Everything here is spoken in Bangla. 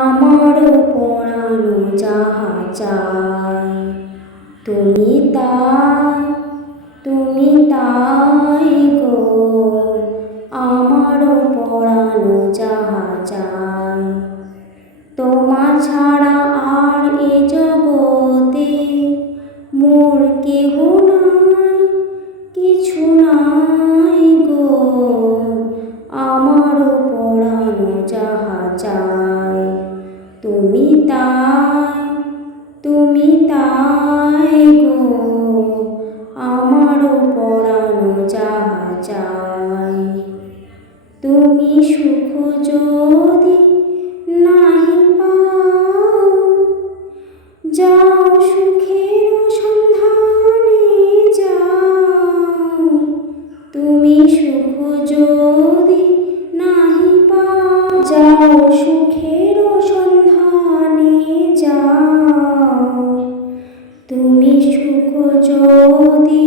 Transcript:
আমারও পরানো যাহা চায় তুমি তাই গো। আমারও পরানো যাহা চায় তোমার ছাড়া আর এ জগতে মোর কেহ নাই, কিছু নাই গো। আমারও পরানো যাহা চায় তুমি তাই গো। আমারও পরানো যাহা চায় তুমি সুখ যদি নাহি পাও, যাও সুখের সন্ধানে যাও। তুমি সুখ যদি নাহি পাও, যাও সুখের সন্ধানে যাও। তুমি সুখ যদি